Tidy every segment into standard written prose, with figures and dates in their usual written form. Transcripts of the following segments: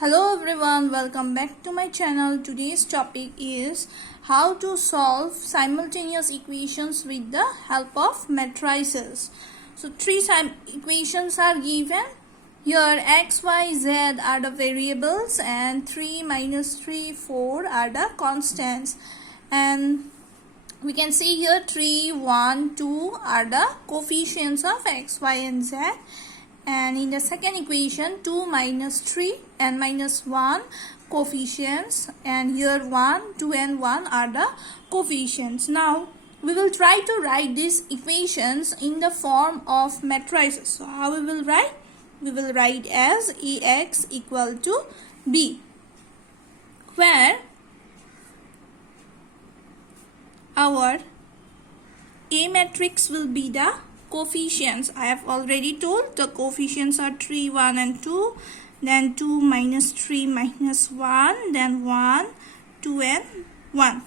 Hello everyone, welcome back to my channel. Today's topic is how to solve simultaneous equations with the help of matrices. So three equations are given. Here x, y, z are the variables and 3, minus 3, 4 are the constants. And we can see here 3, 1, 2 are the coefficients of x, y and z. And in the second equation 2, minus 3 and minus 1 coefficients, and here 1, 2 and 1 are the coefficients. Now we will try to write these equations in the form of matrices. So how we will write? We will write as Ax equal to B, where our A matrix will be the coefficients. I have already told the coefficients are 3, 1 and 2, then 2, minus 3, minus 1, then 1, 2 and 1.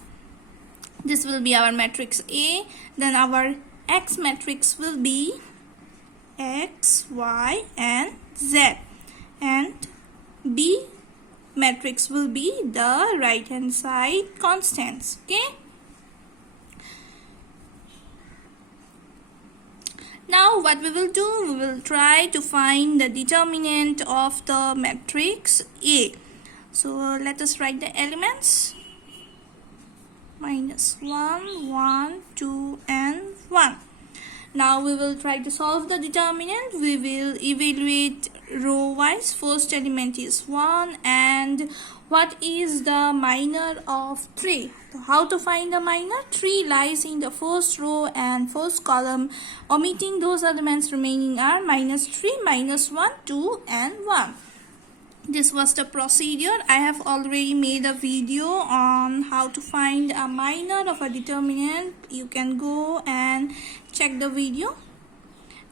This will be our matrix A. Then our X matrix will be X, Y and Z, and B matrix will be the right hand side constants. Okay. Now what we will do, we will try to find the determinant of the matrix A. So let us write the elements. Minus 1, 1, 2 and 1. Now we will try to solve the determinant. We will evaluate row wise. First element is 1, and what is the minor of 3? So how to find the minor? 3 lies in the first row and first column. Omitting those elements remaining are minus 3, minus 1, 2 and 1. This was the procedure. I have already made a video on how to find a minor of a determinant. You can go and check the video.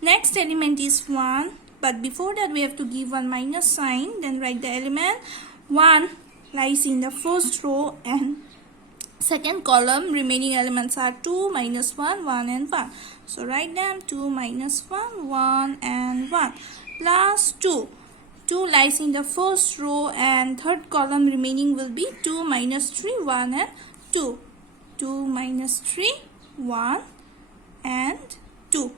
Next element is 1, but before that we have to give one minus sign, then write the element. 1 lies in the first row and second column. Remaining elements are 2, minus 1, 1 and 1. So write them. 2, minus 1, 1 and 1 plus 2. 2 lies in the first row and third column. Remaining will be 2, minus 3, 1 and 2. 2, minus 3, 1 and 2.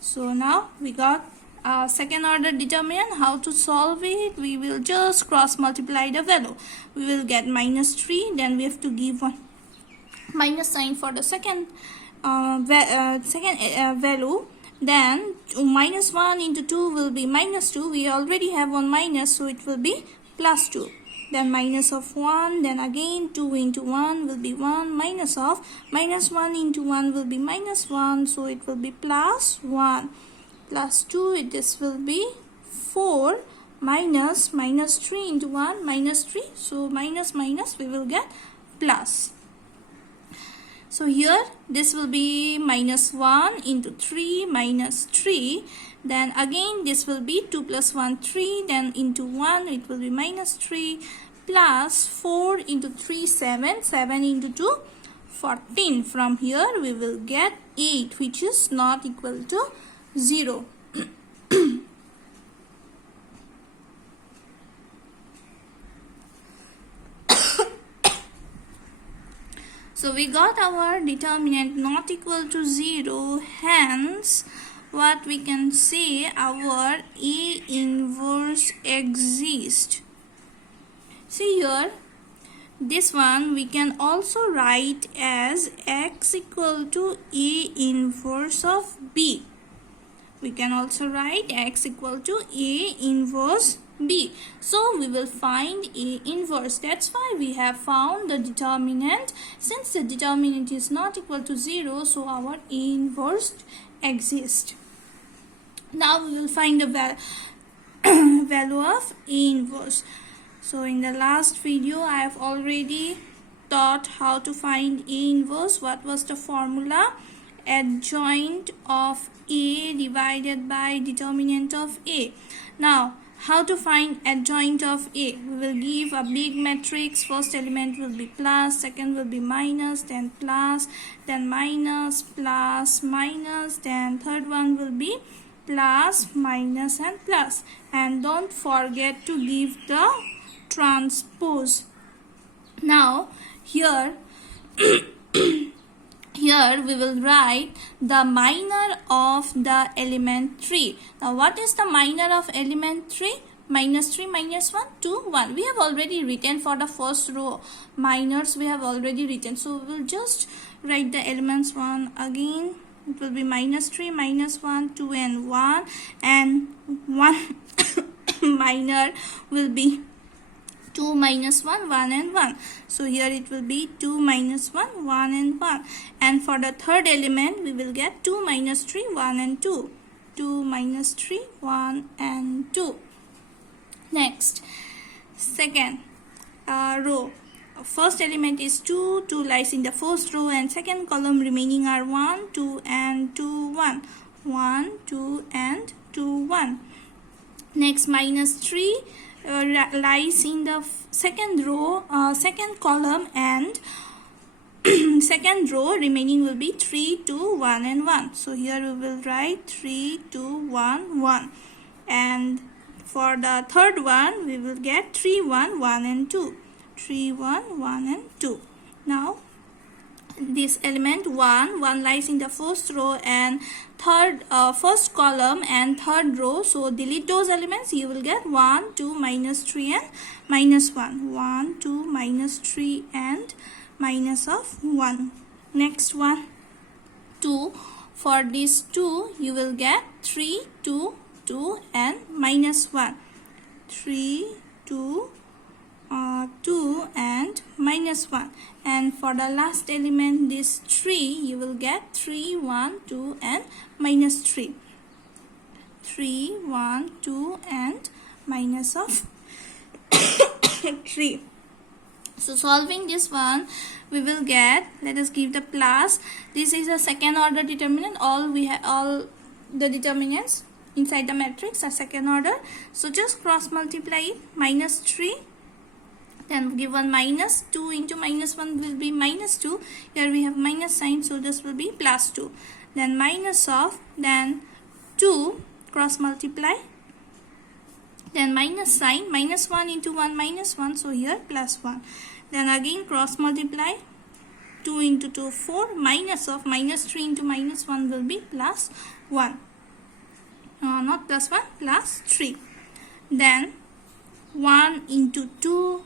So now we got a second order determinant. How to solve it? We will just cross multiply the value. We will get minus 3, then we have to give one minus sign for the second value. Then minus 1 into 2 will be minus 2. We already have one minus, so it will be plus 2. Then minus of 1, then again 2 into 1 will be 1. Minus of minus 1 into 1 will be minus 1, so it will be plus 1. Plus 2, this will be 4. Minus 3 into 1, minus 3. So minus we will get plus. So here this will be minus 1 into 3, minus 3. Then again this will be 2 plus 1, 3. Then into 1 it will be minus 3 plus 4 into 3, 7. 7 into 2, 14. From here we will get 8, which is not equal to 0. So we got our determinant not equal to 0, hence what we can say, our A inverse exists. See here, this one we can also write as x equal to A inverse of B. We can also write x equal to A inverse B. So we will find A inverse. That's why we have found the determinant. Since the determinant is not equal to 0, so our A inverse exists. Now we will find the value of A inverse. So in the last video I have already taught how to find A inverse. What was the formula? Adjoint of A divided by determinant of A. Now how to find adjoint of A? We will give a big matrix. First element will be plus, second will be minus, then plus, then minus, plus, minus, then third one will be plus, minus and plus. And don't forget to give the transpose. Now here here we will write the minor of the element 3. Now what is the minor of element 3? Minus 3 minus 1, 2, 1. We have already written for the first row. Minors we have already written. So we will just write the elements 1 again. It will be minus 3 minus 1, 2 and 1. And 1 minor will be 2 minus 1, 1 and 1. So here it will be 2 minus 1, 1 and 1. And for the third element, we will get 2 minus 3, 1 and 2. 2 minus 3, 1 and 2. Next, second row. First element is 2. 2 lies in the first row, and second column remaining are 1, 2 and 2, 1. 1, 2 and 2, 1. Next, minus 3 lies in the second row, second column, and second row remaining will be 3, 2, 1 and 1. So here we will write 3, 2, 1, 1. And for the third one, we will get 3, 1, 1 and 2. 3, 1, 1 and 2. Now, this element 1 lies in the first row and first column and third row. So delete those elements. You will get 1, 2, minus 3 and minus 1. 1, 2, minus 3 and minus of 1. Next one, 2. For this 2, you will get 3, 2, 2 and minus 1. 3, 2, 2 and minus 1. And for the last element, this 3, you will get 3, 1, 2 and minus 3. 3, 1, 2 and minus of 3. So solving this one, we will get, let us give the plus. This is a second order determinant. All the determinants inside the matrix are second order. So just cross multiply it. Minus 3. Then given minus 2 into minus 1 will be minus 2. Here we have minus sign, so this will be plus 2. Then minus of, then 2, cross multiply. Then minus sign, minus 1 into 1 minus 1, so here plus 1. Then again cross multiply. 2 into 2, 4. Minus of minus 3 into minus 1 will be plus 1. Not plus 1, plus 3. Then 1 into 2,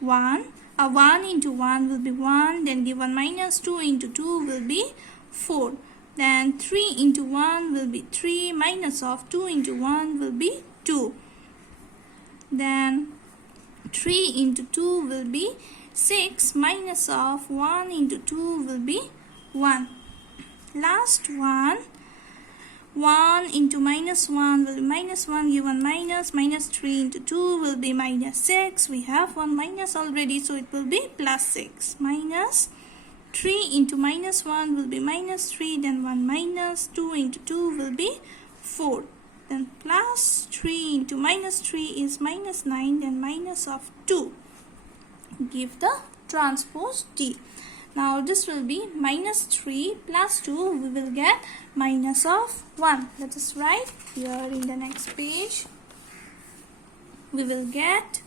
1. 1 into 1 will be 1. Then given minus 2 into 2 will be 4. Then 3 into 1 will be 3. Minus of 2 into 1 will be 2. Then 3 into 2 will be 6. Minus of 1 into 2 will be 1. Last one. 1 into minus 1 will be minus 1, given minus 3 into 2 will be minus 6. We have one minus already, so it will be plus 6. Minus 3 into minus 1 will be minus 3, then 1 minus 2 into 2 will be 4. Then plus 3 into minus 3 is minus 9, then minus of 2. Give the transpose D. Now this will be minus 3 plus 2, we will get minus of 1. Let us write here in the next page. We will get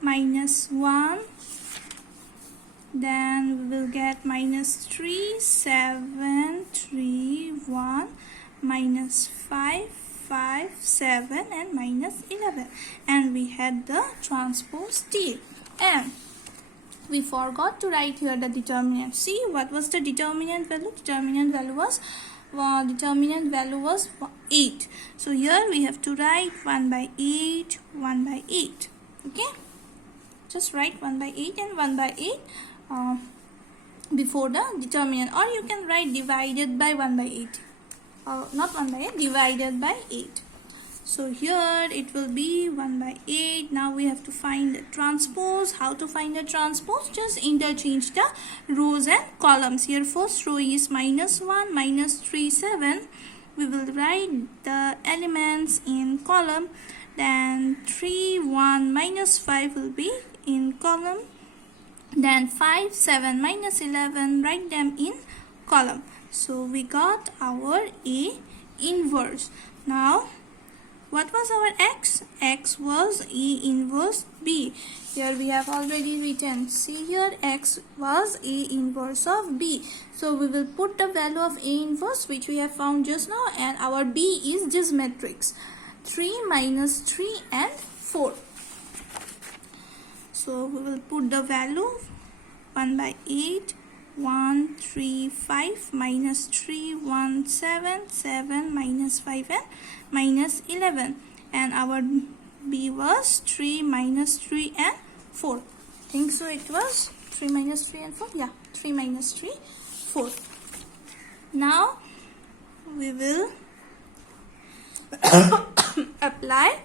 minus 1. Then we will get minus 3, 7, 3, 1, minus 5, 5, 7 and minus 11. And we had the transpose D. And we forgot to write here the determinant. See, what was the determinant value? Determinant value was 8. So here we have to write 1 by 8, 1 by 8. Okay? Just write 1 by 8 and 1 by 8 before the determinant. Or you can write divided by 1 by 8. Not 1 by 8, divided by 8. So here it will be 1 by 8. Now we have to find the transpose. How to find the transpose? Just interchange the rows and columns. Here first row is minus 1, minus 3, 7. We will write the elements in column. Then 3, 1, minus 5 will be in column. Then 5, 7, minus 11, write them in column. So we got our A inverse. Now what was our x? X was A inverse B. Here we have already written. See here, x was A inverse of B. So we will put the value of A inverse which we have found just now, and our B is this matrix 3 minus 3 and 4. So we will put the value 1 by 8, 1, 3, 5, minus 3, 1, 7, 7, minus 5 and minus 11. And our B was 3 minus 3 and 4. I think so it was 3 minus 3 and 4. Yeah, 3 minus 3, 4. Now we will apply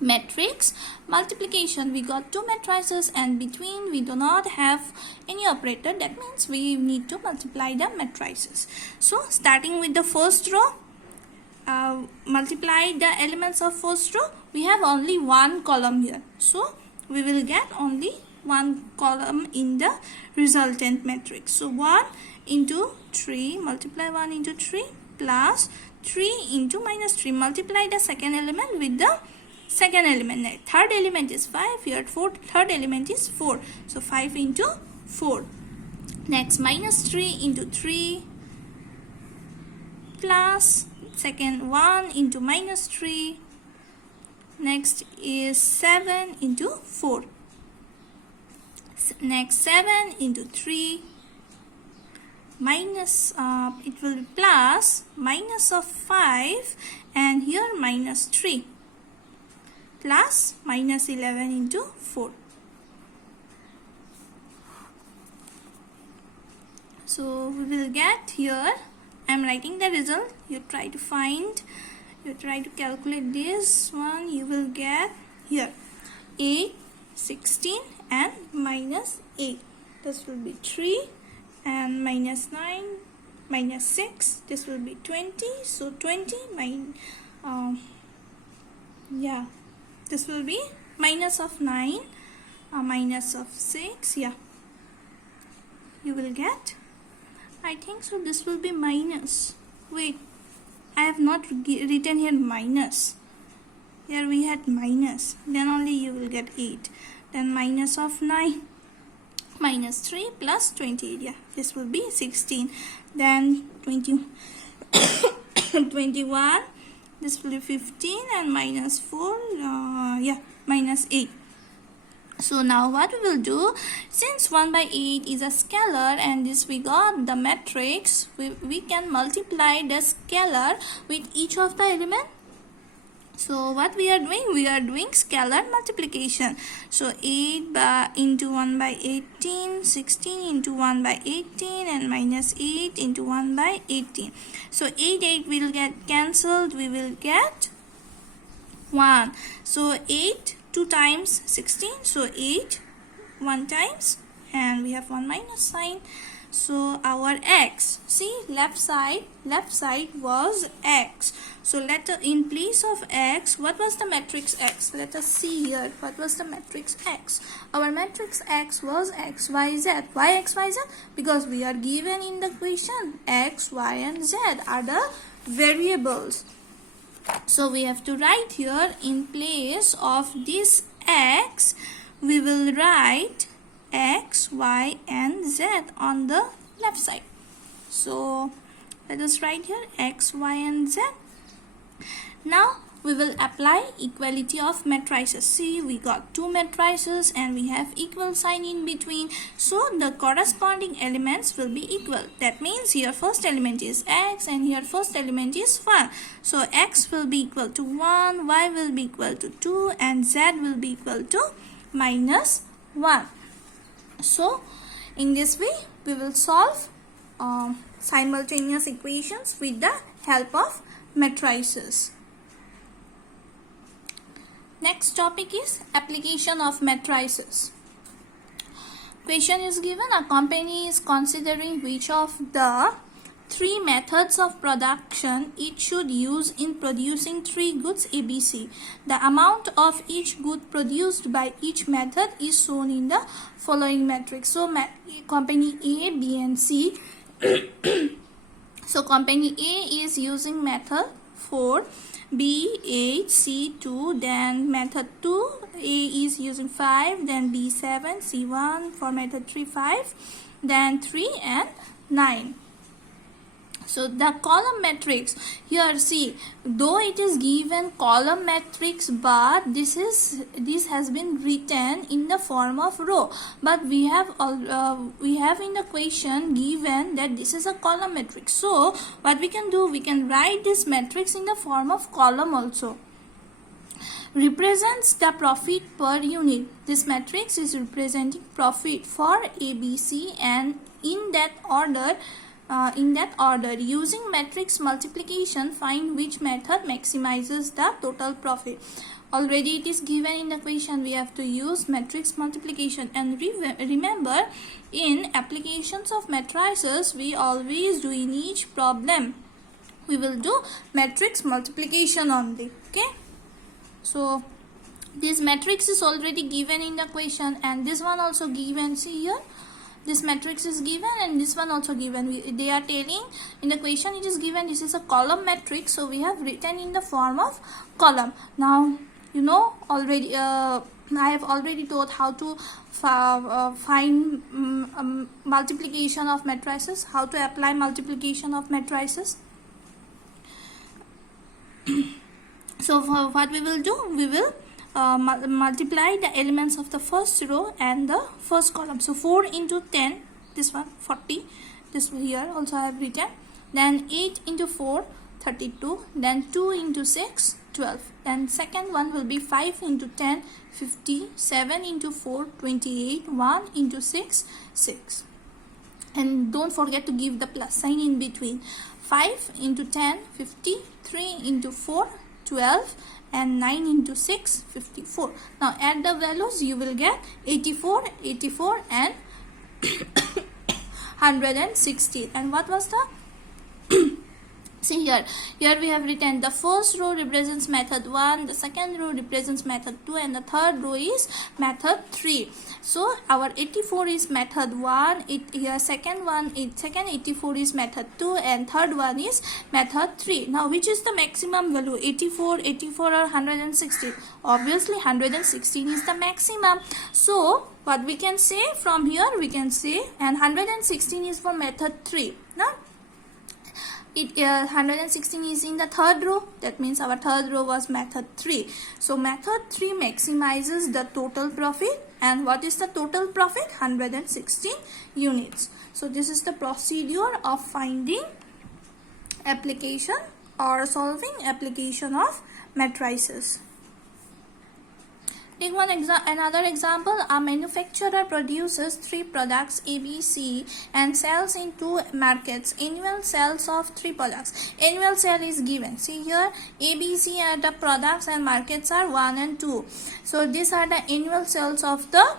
matrix multiplication. We got two matrices and between we do not have any operator. That means we need to multiply the matrices. So starting with the first row, multiply the elements of first row. We have only one column here, so we will get only one column in the resultant matrix. So 1 into 3, multiply 1 into 3 plus 3 into minus 3. Multiply the second element with the second element. Third element is 5. Here third element is 4. So 5 into 4. Next minus 3 into 3 plus second 1 into minus 3. Next is 7 into 4. Next 7 into 3 minus it will be plus minus of 5 and here minus 3 plus minus 11 into 4. So we will get here, I am writing the result. You try to calculate this one. You will get here 8, 16 and minus 8. This will be 3 and minus 9, minus 6. This will be 20. So 20 this will be minus of 9, minus of 6. Yeah, you will get, I think so this will be minus. Wait, I have not written here minus. Here we had minus. Then only you will get 8. Then minus of 9, minus 3 plus 28. Yeah, this will be 16. Then 20, 21. This will be 15 and minus 4. Minus 8. So now what we will do, since 1 by 8 is a scalar and this we got the matrix, we can multiply the scalar with each of the element. So what we are doing? We are doing scalar multiplication. So 8 into 1 by 18, 16 into 1 by 18 and minus 8 into 1 by 18. So 8 will get cancelled. We will get 1. So 8 2 times 16. So 8 1 times and we have 1 minus sign. So our x, see left side was x. So in place of x, what was the matrix x? Let us see here what was the matrix x. Our matrix x was x, y, z. Why x, y, z? Because we are given in the question x, y and z are the variables. So we have to write here in place of this x, we will write x, y and z on the left side. So let us write here x, y and z. Now we will apply equality of matrices. See, we got two matrices and we have equal sign in between. So the corresponding elements will be equal. That means here first element is x and here first element is 1. So x will be equal to 1, y will be equal to 2 and z will be equal to minus 1. So in this way we will solve simultaneous equations with the help of matrices. Next topic is application of matrices. Question is given, a company is considering which of the three methods of production it should use in producing three goods ABC. The amount of each good produced by each method is shown in the following matrix. So company A, B and C. So company A is using method 4, B 8, C 2, then method 2 A is using 5, then B 7, C 1, for method 3 5, then 3 and 9. So the column matrix here, see, though it is given column matrix, but this has been written in the form of row, but we have in the question given that this is a column matrix. So what we can do, we can write this matrix in the form of column also. Represents the profit per unit. This matrix is representing profit for ABC, and in that order, using matrix multiplication, find which method maximizes the total profit. Already it is given in the question, we have to use matrix multiplication. And remember, in applications of matrices, we always do, in each problem we will do matrix multiplication only. Okay, so this matrix is already given in the question, and this one also given. See here, this matrix is given and this one also given. They are telling in the question it is given this is a column matrix, so we have written in the form of column. Now you know already, I have already taught how to find multiplication of matrices, how to apply multiplication of matrices. So what we will do, we will multiply the elements of the first row and the first column. So 4 into 10, this one 40, this here also I have written, then 8 into 4, 32, then 2 into 6, 12, then second one will be 5 into 10, 50, 7 into 4, 28, 1 into 6, 6, and don't forget to give the plus sign in between. 5 into 10, 50, 3 into 4, 12, and 9 into 6, 54. Now add the values, you will get 84, 84 and 160. And what was the see here we have written the first row represents method 1, the second row represents method 2, and the third row is method 3. So our 84 is method 1, second 84 is method 2, and third one is method 3. Now which is the maximum value, 84, 84 or 116? Obviously 116 is the maximum. So what we can say from here, we can say, and 116 is for method 3. Now 116 is in the third row, that means our third row was method 3. So method 3 maximizes the total profit, and what is the total profit? 116 units. So this is the procedure of finding application or solving application of matrices. Take another example. A manufacturer produces 3 products A, B, C and sells in 2 markets. Annual sales of 3 products. Annual sale is given. See here, A, B, C are the products and markets are 1 and 2. So these are the annual sales of the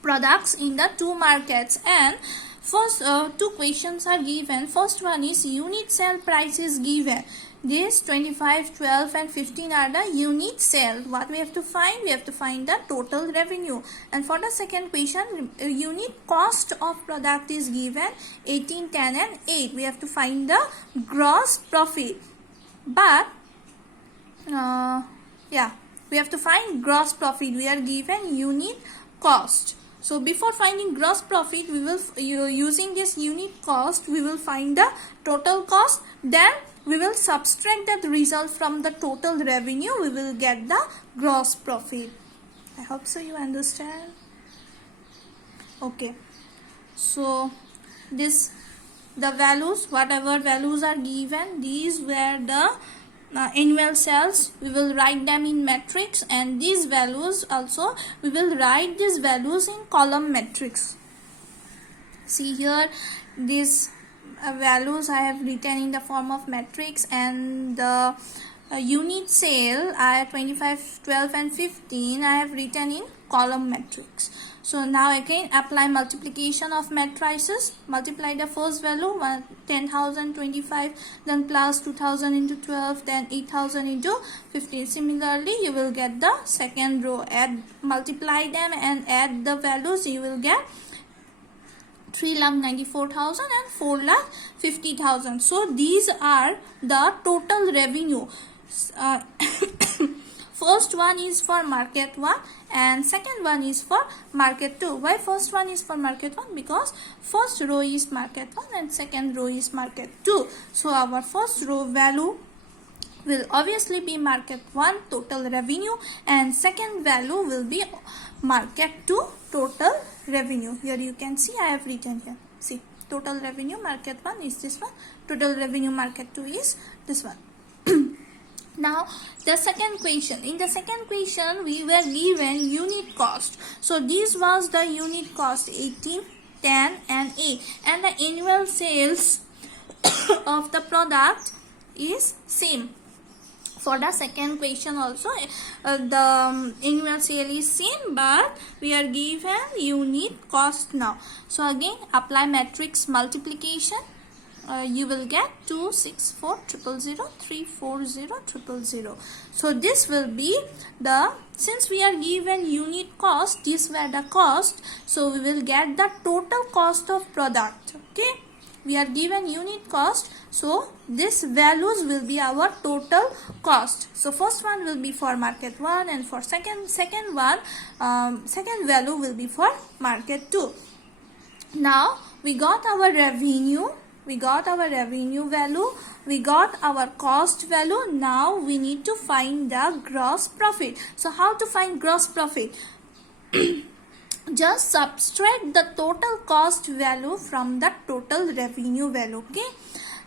products in the 2 markets. And first 2 questions are given. First one is unit sale price is given. This 25, 12 and 15 are the unit sale. What we have to find? We have to find the total revenue. And for the second question, unit cost of product is given 18, 10 and 8. We have to find the gross profit. But we have to find gross profit. We are given unit cost. So before finding gross profit, we will using this unit cost, we will find the total cost. Then we will subtract that result from the total revenue. We will get the gross profit. I hope so you understand. Okay. So the values, whatever values are given, these were the annual sales. We will write them in matrix, and these values also we will write these values in column matrix. See here, these values I have written in the form of matrix, and the unit sale are 25, 12 and 15 I have written in column matrix. So now again apply multiplication of matrices. Multiply the first value 10,000 25, then plus 2,000 into 12, then 8,000 into 15. Similarly you will get the second row. Multiply them and add the values, you will get 3,94,000 and 4,50,000. So these are the total revenue. First one is for market 1 and second one is for market 2. Why first one is for market 1? Because first row is market 1 and second row is market 2. So our first row value will obviously be market 1 total revenue and second value will be market 2 total revenue. Here you can see I have written here. See, total revenue market 1 is this one, total revenue market 2 is this one. Now the second question. In the second question we were given unit cost. So this was the unit cost 18, 10 and 8 and the annual sales of the product is same. For the second question also the annual sale is same, but we are given unit cost now. So again apply matrix multiplication. You will get 264,000,340,000. So this will be the, since we are given unit cost, these were the cost, so we will get the total cost of product. Okay, we are given unit cost, so this values will be our total cost. So first one will be for market 1 and for second value will be for market 2. Now we got our revenue, we got our revenue value, we got our cost value. Now we need to find the gross profit. So how to find gross profit? Just subtract the total cost value from the total revenue value. Okay,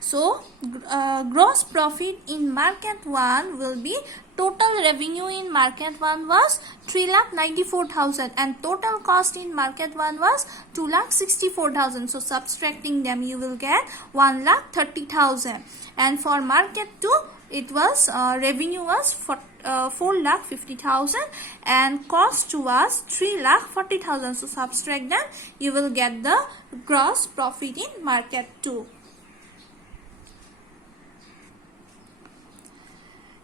so gross profit in market 1 will be, total revenue in market 1 was 3,94,000 and total cost in market 1 was 2,64,000. So subtracting them you will get 1,30,000. And for market 2 it was revenue was 4,50,000 and cost was 3,40,000. So subtract them, you will get the gross profit in market 2.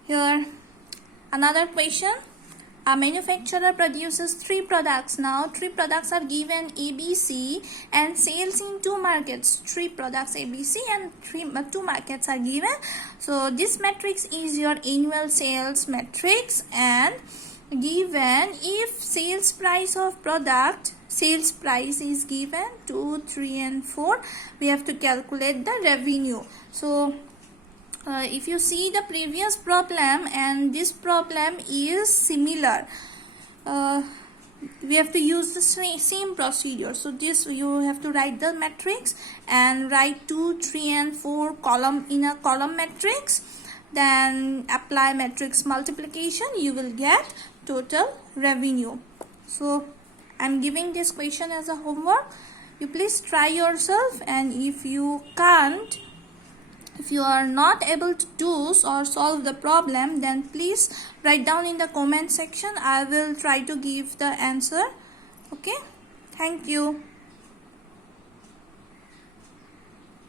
Here another question. A manufacturer produces 3 products. Now 3 products are given ABC and sales in 2 markets. 3 products ABC and 2 markets are given. So this matrix is your annual sales matrix, and given if sales price of product, sales price is given 2, 3 and 4, we have to calculate the revenue. So if you see the previous problem and this problem is similar, we have to use the same procedure. So this, you have to write the matrix and write 2, 3 and 4 column in a column matrix, then apply matrix multiplication, you will get total revenue. So I am giving this question as a homework. You please try yourself, and if you can't, if you are not able to do or solve the problem, then please write down in the comment section. I will try to give the answer. Okay, thank you.